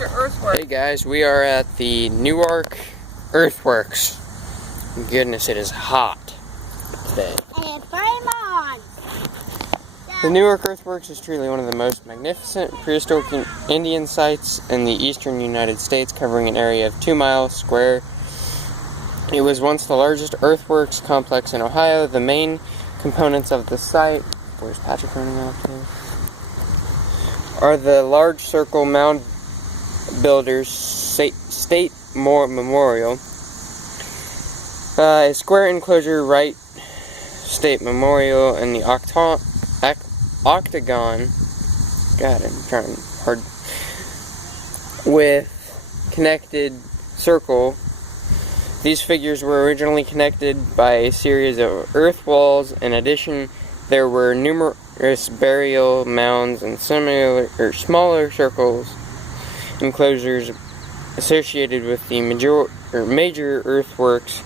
Mr. Earthworks. Hey guys, we are at the Newark Earthworks. Goodness, it is hot today. And flame on! The Newark Earthworks is truly one of the most magnificent prehistoric Indian sites in the eastern United States, covering an area of 2 miles square. It was once the largest earthworks complex in Ohio. The main components of the site, where's Patrick running off to? Are the large circle mound builders state memorial, a square enclosure Wright State Memorial, and the octagon, God, I'm trying hard, with connected circle. These figures were originally connected by a series of earth walls. In addition, there were numerous burial mounds and smaller circles enclosures associated with the major earthworks.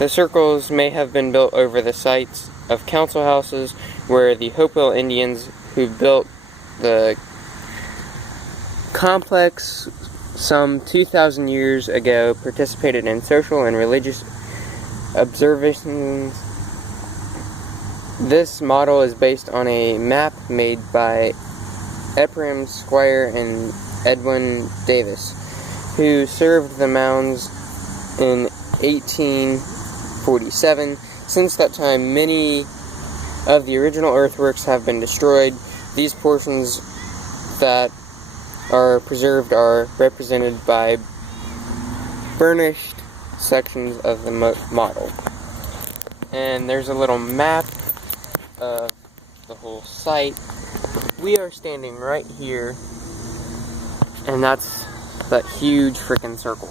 The circles may have been built over the sites of council houses where the Hopewell Indians, who built the complex some 2,000 years ago, participated in social and religious observations. This model is based on a map made by Ephraim Squire and Edwin Davis, who served the mounds in 1847. Since that time, many of the original earthworks have been destroyed. These portions that are preserved are represented by burnished sections of the model. And there's a little map of the whole site. We are standing right here, and that's that huge freaking circle.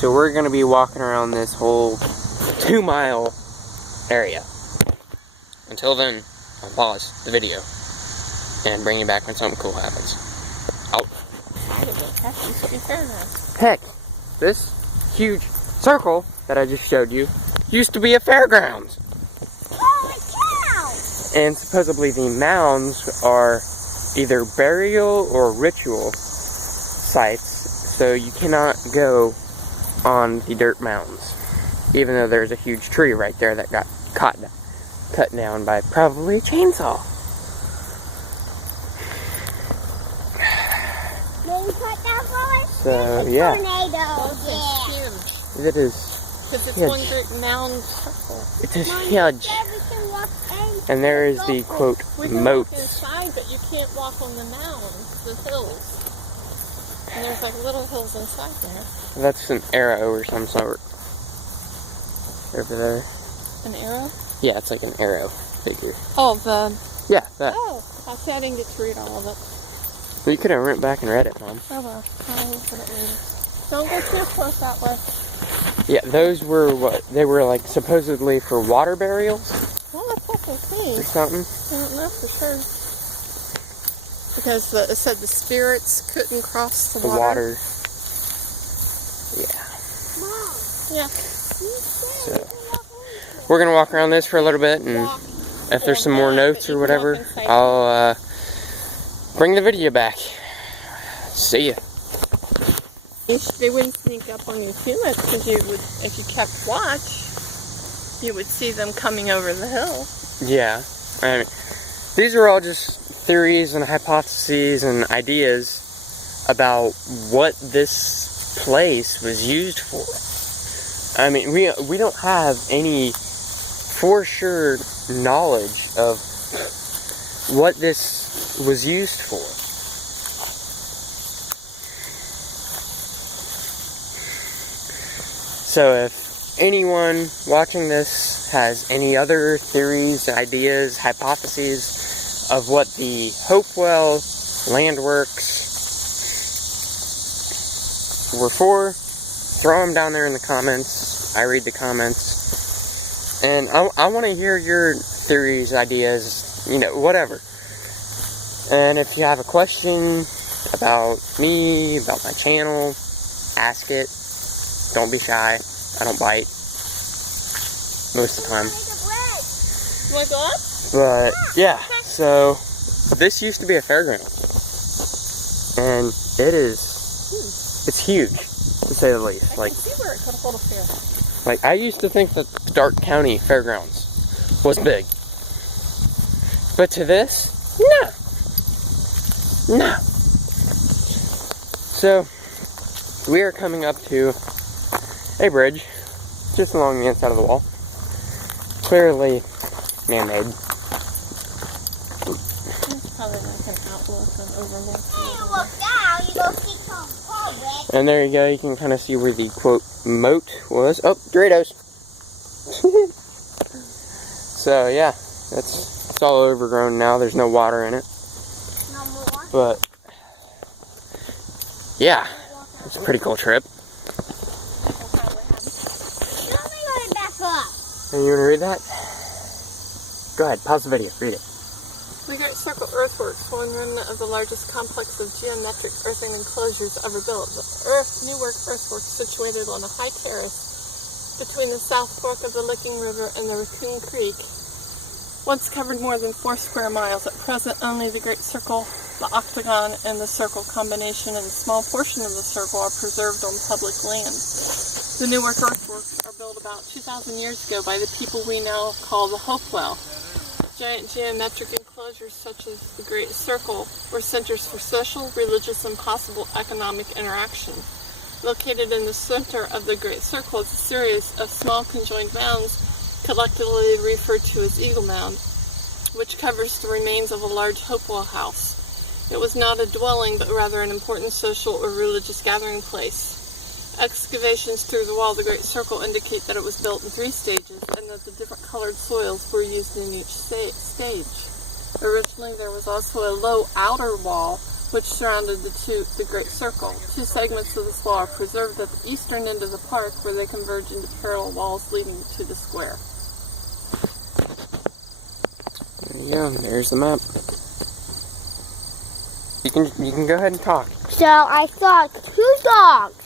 So we're going to be walking around this whole 2-mile area. Until then, I'll pause the video and bring you back when something cool happens. Out. Heck, this huge circle that I just showed you used to be a fairgrounds. Holy cow! And supposedly the mounds are either burial or ritual sites, so you cannot go on the dirt mounds, even though there's a huge tree right there that got cut down by probably a chainsaw. So yeah, Tornado. it is. Because it's huge. one great mound circle. It is huge. And there is the quote We can moat. walk inside, but you can't walk on the mounds, the hills. And there's like little hills inside there. That's an arrow or some sort. Over there. An arrow? Yeah, it's like an arrow figure. Oh, the... Yeah, that. Oh, I said I didn't get to read all of it. Well, you could have went back and read it, Mom. Oh well, I'll look at it later. Don't go too close that way. Yeah, those were what? They were like supposedly for water burials Well, let's look and see. or something. I don't know for sure. Because it said the spirits couldn't cross the water. Yeah. Yeah. So, we're going to walk around this for a little bit, and if there's some more notes or whatever, I'll bring the video back. See ya. They wouldn't sneak up on you too much, because you would, if you kept watch, you would see them coming over the hill. Yeah. I mean, these are all just theories and hypotheses and ideas about what this place was used for. I mean, we don't have any for sure knowledge of what this was used for. So if anyone watching this has any other theories, ideas, hypotheses of what the Hopewell Landworks were for, throw them down there in the comments. I read the comments. And I want to hear your theories, ideas, you know, whatever. And if you have a question about me, about my channel, ask it. Don't be shy. I don't bite. Most of the time. You want to go up? But, yeah. So, this used to be a fairground. And it's huge, to say the least. I can see where it could hold a fair. Like, I used to think that Stark County Fairgrounds was big. But to this, no. So, we are coming up to a bridge just along the inside of the wall. Clearly man-made. It's probably like an outlook and overlook. When you look down, you go see some forward. And there you go, you can kind of see where the, quote, moat was. Oh, Doritos! So, yeah, it's all overgrown now. There's no water in it. No more. But, yeah, it's a pretty cool trip. People probably have. Let me go back up. Are you going to read that? Go ahead, pause the video, read it. The Great Circle Earthworks, one remnant of the largest complex of geometric earthen enclosures ever built. The Newark Earthworks, situated on a high terrace between the South Fork of the Licking River and the Raccoon Creek, once covered more than 4 square miles. At present, only the Great Circle, the Octagon, and the Circle combination and a small portion of the circle are preserved on public land. The Newark Earthworks are built about 2,000 years ago by the people we now call the Hopewell. Giant geometric enclosures such as the Great Circle were centers for social, religious, and possible economic interaction. Located in the center of the Great Circle is a series of small conjoined mounds, collectively referred to as Eagle Mound, which covers the remains of a large Hopewell house. It was not a dwelling, but rather an important social or religious gathering place. Excavations through the wall of the Great Circle indicate that it was built in 3 stages and that the different colored soils were used in each stage. Originally, there was also a low outer wall which surrounded the Great Circle. 2 segments of this wall are preserved at the eastern end of the park, where they converge into parallel walls leading to the square. There you go, there's the map. You can go ahead and talk. So I saw 2 dogs.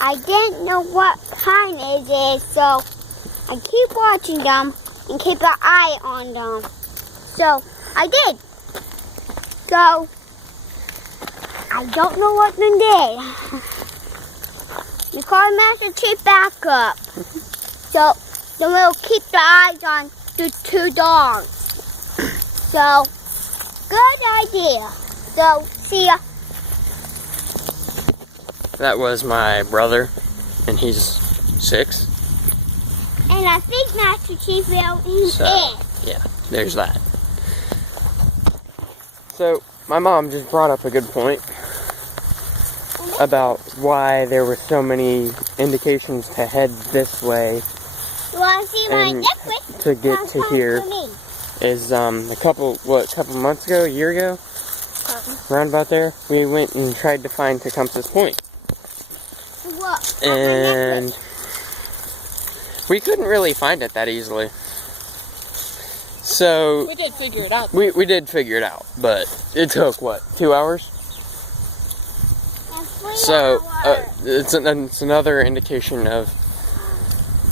I didn't know what kind it is, so I keep watching them and keep an eye on them. So I did. So I don't know what they did. The car master keep back up. So then we'll keep the eyes on the 2 dogs. So good idea. So see ya. That was my brother, and he's 6. And I think Master Chief will eat So, it. yeah, there's that. So, my mom just brought up a good point about why there were so many indications to head this way You want to see my and necklace? to get to Come here. to me. Is a couple months ago, a year ago, around about there, we went and tried to find Tecumseh's Point. What? And we couldn't really find it that easily. So We did figure it out. we did figure it out, but it took what, 2 hours? So it's another indication of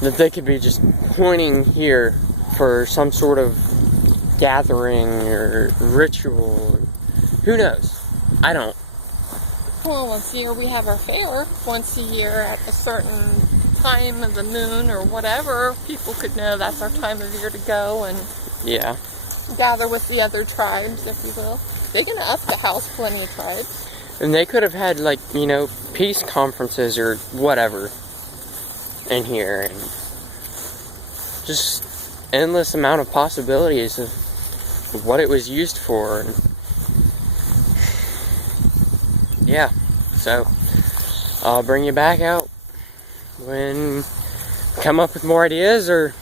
that they could be just pointing here for some sort of gathering or ritual. Who knows? I don't. Well, once a year we have our fair. Once a year at a certain time of the moon or whatever, people could know that's our time of year to go and Yeah. gather with the other tribes, if you will. Big enough to house plenty of tribes. And they could have had, like, peace conferences or whatever in here. And just endless amount of possibilities of what it was used for. And yeah, so I'll bring you back out when I come up with more ideas or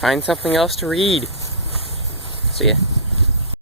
find something else to read. See ya.